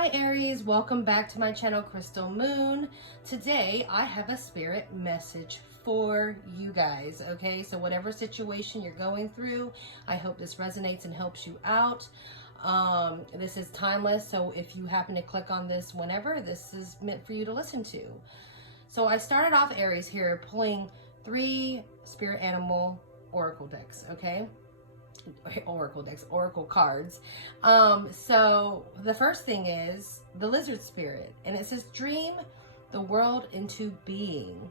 Hi Aries, welcome back to my channel Crystal Moon. Today I have a spirit message for you guys, okay? So whatever situation you're going through, I hope this resonates and helps you out. This is timeless, so if you happen to click on this whenever, this is meant for you to listen to. So I started off Aries here pulling 3 spirit animal oracle decks, okay? Oracle cards. So the first thing is the lizard spirit, and it says dream the world into being.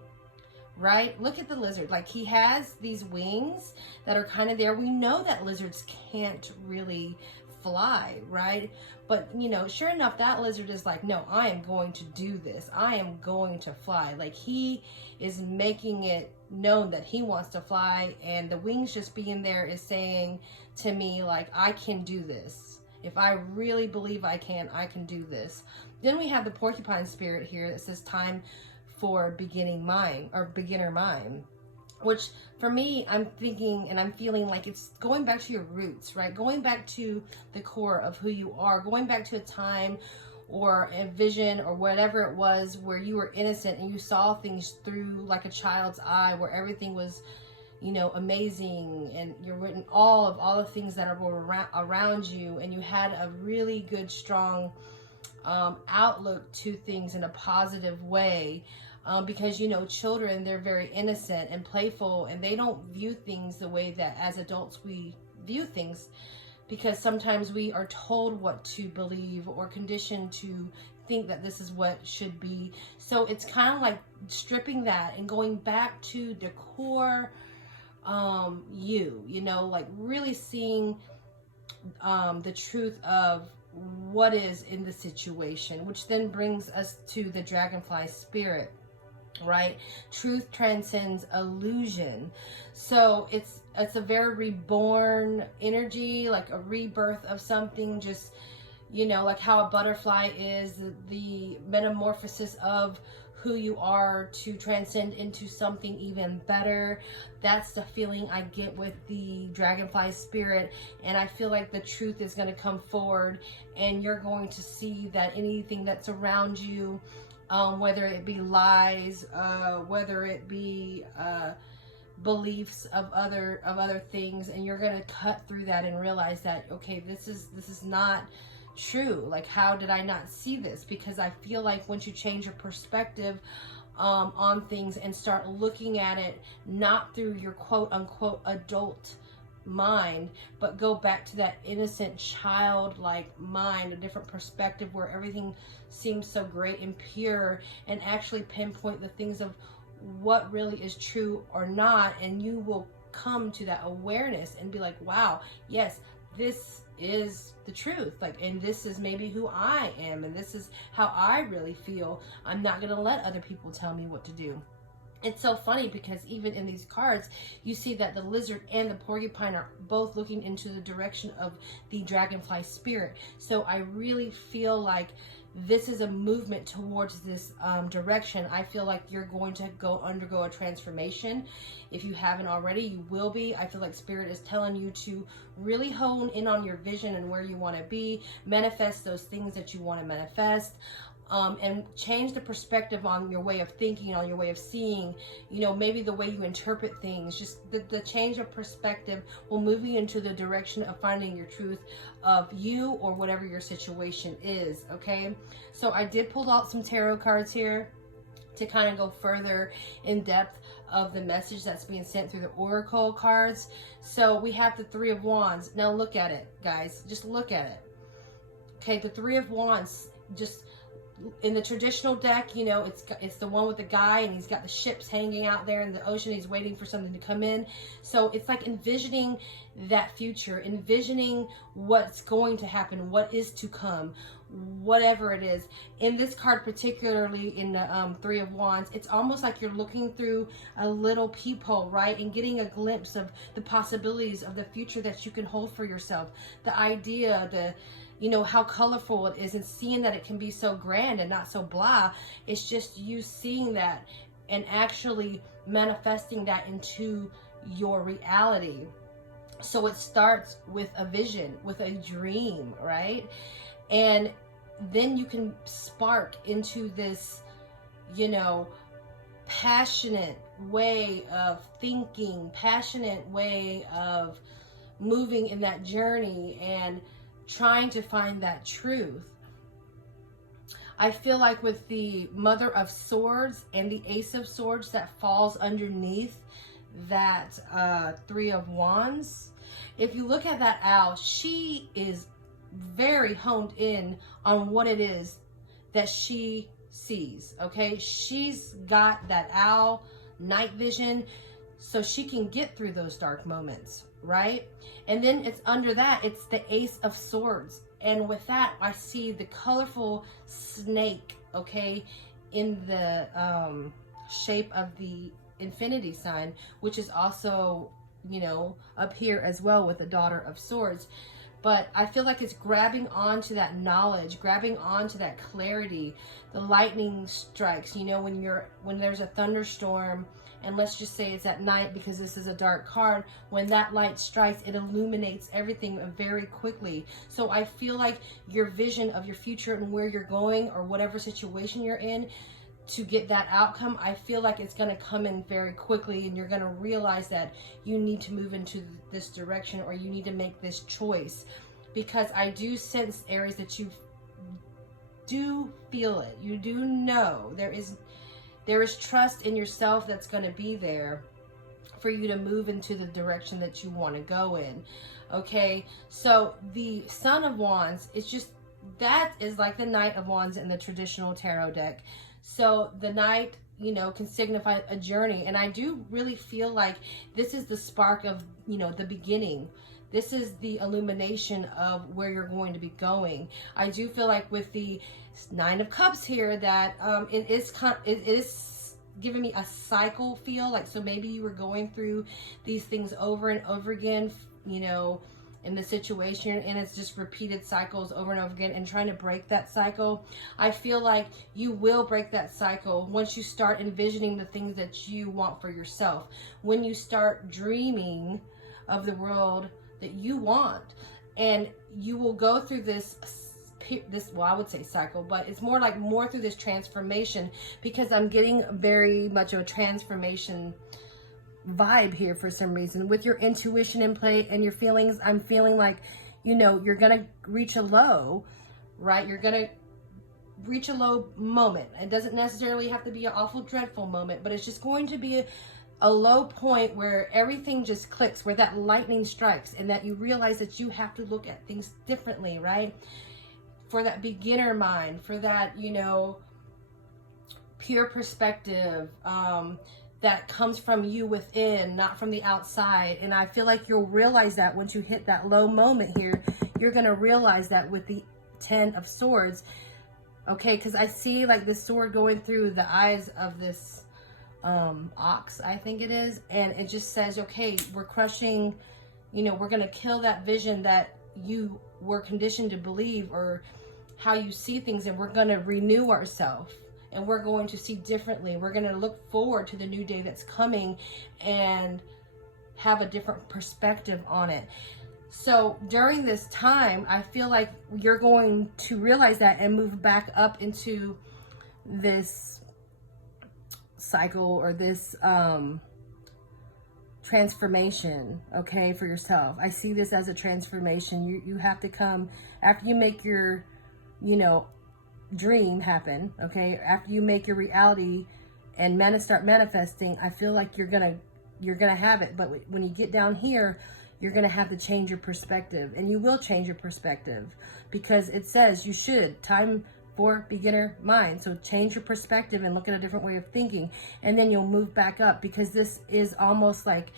Right? Look at the lizard. Like, he has these wings that are kind of there. We know that lizards can't really fly, right? But, you know, sure enough, that lizard is like, no, I am going to do this. I am going to fly. Like, he is making it known that he wants to fly, and the wings just being there is saying to me, like, I can do this. If I really believe I can do this. Then we have the porcupine spirit here that says time for beginning mind, or beginner mind, which for me, I'm thinking and I'm feeling like it's going back to your roots, right? Going back to the core of who you are, going back to a time or a vision or whatever it was where you were innocent and you saw things through like a child's eye, where everything was, you know, amazing, and you're in awe of all the things that are around you, and you had a really good, strong outlook to things in a positive way. Because, you know, children, they're very innocent and playful, and they don't view things the way that as adults we view things, because sometimes we are told what to believe or conditioned to think that this is what should be. So it's kind of like stripping that and going back to the core you know, like really seeing the truth of what is in the situation, which then brings us to the dragonfly spirit. Right? Truth transcends illusion. So it's a very reborn energy, like a rebirth of something, just, you know, like how a butterfly is the metamorphosis of who you are to transcend into something even better. That's the feeling I get with the dragonfly spirit, and I feel like the truth is going to come forward, and you're going to see that anything that's around you, whether it be lies, whether it be beliefs of other things, and you're gonna cut through that and realize that, okay, this is not true. Like, how did I not see this? Because I feel like once you change your perspective on things and start looking at it not through your quote unquote adult mind, but go back to that innocent childlike mind, a different perspective where everything seems so great and pure, and actually pinpoint the things of what really is true or not, and you will come to that awareness and be like, wow, yes, this is the truth, like, and this is maybe who I am, and this is how I really feel. I'm not going to let other people tell me what to do. It's so funny because even in these cards, you see that the lizard and the porcupine are both looking into the direction of the dragonfly spirit. So I really feel like this is a movement towards this direction. I feel like you're going to undergo a transformation. If you haven't already, you will be. I feel like Spirit is telling you to really hone in on your vision and where you want to be, manifest those things that you want to manifest. And change the perspective on your way of thinking, on your way of seeing, you know, maybe the way you interpret things. Just the change of perspective will move you into the direction of finding your truth of you or whatever your situation is, okay? So I did pull out some tarot cards here to kind of go further in depth of the message that's being sent through the oracle cards. So we have the 3 of Wands. Now look at it, guys. Just look at it. Okay, the 3 of Wands, just in the traditional deck, you know, it's the one with the guy, and he's got the ships hanging out there in the ocean. He's waiting for something to come in. So it's like envisioning that future, envisioning what's going to happen, what is to come, whatever it is. In this card, particularly in the 3 of Wands, it's almost like you're looking through a little peephole, right? And getting a glimpse of the possibilities of the future that you can hold for yourself. The idea, you know, how colorful it is, and seeing that it can be so grand and not so blah. It's just you seeing that and actually manifesting that into your reality. So it starts with a vision, with a dream, right? And then you can spark into this, you know, passionate way of thinking, passionate way of moving in that journey and trying to find that truth. I feel like with the Mother of Swords and the Ace of Swords that falls underneath that Three of Wands, if you look at that owl, she is very honed in on what it is that she sees, okay? She's got that owl night vision so she can get through those dark moments, right? And then it's under that, it's the Ace of Swords. And with that, I see the colorful snake, okay, in the shape of the infinity sign, which is also, you know, up here as well with the Daughter of Swords. But I feel like it's grabbing onto that knowledge, grabbing onto that clarity. The lightning strikes, you know, when there's a thunderstorm, and let's just say it's at night because this is a dark card, when that light strikes, it illuminates everything very quickly. So I feel like your vision of your future and where you're going or whatever situation you're in to get that outcome, I feel like it's going to come in very quickly, and you're going to realize that you need to move into this direction or you need to make this choice. Because I do sense, Aries, that you do feel it. You do know there is trust in yourself that's going to be there for you to move into the direction that you want to go in. Okay, so the Son of Wands is just, that is like the Knight of Wands in the traditional tarot deck. So the Knight, you know, can signify a journey. And I do really feel like this is the spark of, you know, the beginning. This is the illumination of where you're going to be going. I do feel like with the Nine of Cups here that it is giving me a cycle feel. Like, so maybe you were going through these things over and over again, you know, in the situation, and it's just repeated cycles over and over again and trying to break that cycle. I feel like you will break that cycle once you start envisioning the things that you want for yourself. When you start dreaming of the world that you want, and you will go through this, well, I would say cycle, but it's more through this transformation, because I'm getting very much of a transformation vibe here for some reason. With your intuition in play and your feelings, I'm feeling like, you know, you're gonna reach a low, right? You're gonna reach a low moment. It doesn't necessarily have to be an awful dreadful moment, but it's just going to be a low point where everything just clicks, where that lightning strikes, and that you realize that you have to look at things differently, right? For that beginner mind, for that, you know, pure perspective, that comes from you within, not from the outside. And I feel like you'll realize that once you hit that low moment here, you're going to realize that with the Ten of Swords. Okay, because I see like this sword going through the eyes of this ox, I think it is. And it just says, okay, we're crushing, you know, we're going to kill that vision that you were conditioned to believe, or how you see things, and we're going to renew ourselves. And we're going to see differently. We're going to look forward to the new day that's coming and have a different perspective on it. So during this time, I feel like you're going to realize that and move back up into this cycle or this transformation, okay, for yourself. I see this as a transformation. You have to come after you make your, you know, dream happen, okay, after you make your reality and start manifesting. I feel like you're gonna have it, but when you get down here, you're gonna have to change your perspective, and you will change your perspective, because it says you should. Time for beginner mind. So change your perspective and look at a different way of thinking, and then you'll move back up, because this is almost like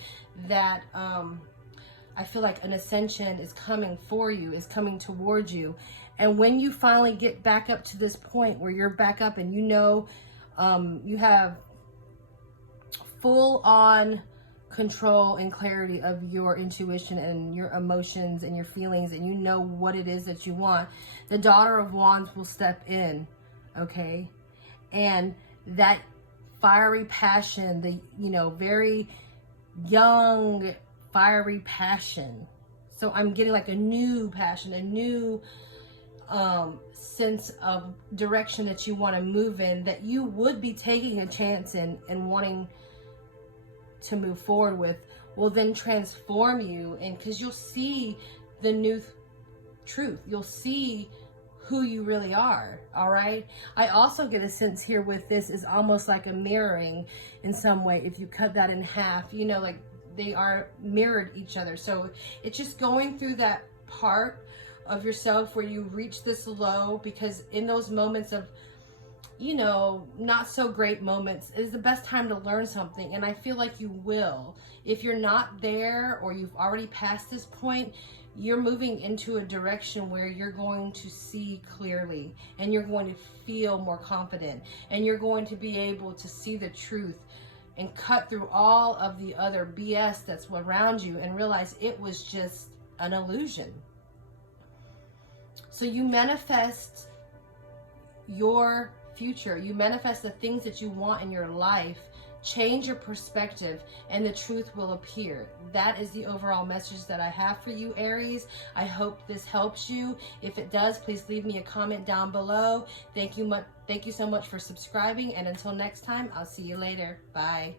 that. I feel like an ascension is coming for you, is coming towards you. And when you finally get back up to this point where you're back up and you know, you have full on control and clarity of your intuition and your emotions and your feelings, and you know what it is that you want, the Daughter of Wands will step in, okay? And that fiery passion, the, you know, very young, fiery passion. So I'm getting like a new passion, a new sense of direction that you want to move in, that you would be taking a chance in and wanting to move forward with, will then transform you. And because you'll see the new truth, you'll see who you really are. All right. I also get a sense here with this is almost like a mirroring in some way. If you cut that in half, you know, like they are mirrored each other. So it's just going through that part of yourself where you reach this low, because in those moments of, you know, not so great moments is the best time to learn something. And I feel like you will. If you're not there, or you've already passed this point, you're moving into a direction where you're going to see clearly, and you're going to feel more confident, and you're going to be able to see the truth and cut through all of the other BS that's around you and realize it was just an illusion. So you manifest your future. You manifest the things that you want in your life. Change your perspective and the truth will appear. That is the overall message that I have for you, Aries. I hope this helps you. If it does, please leave me a comment down below. Thank you so much for subscribing, and until next time, I'll see you later. Bye.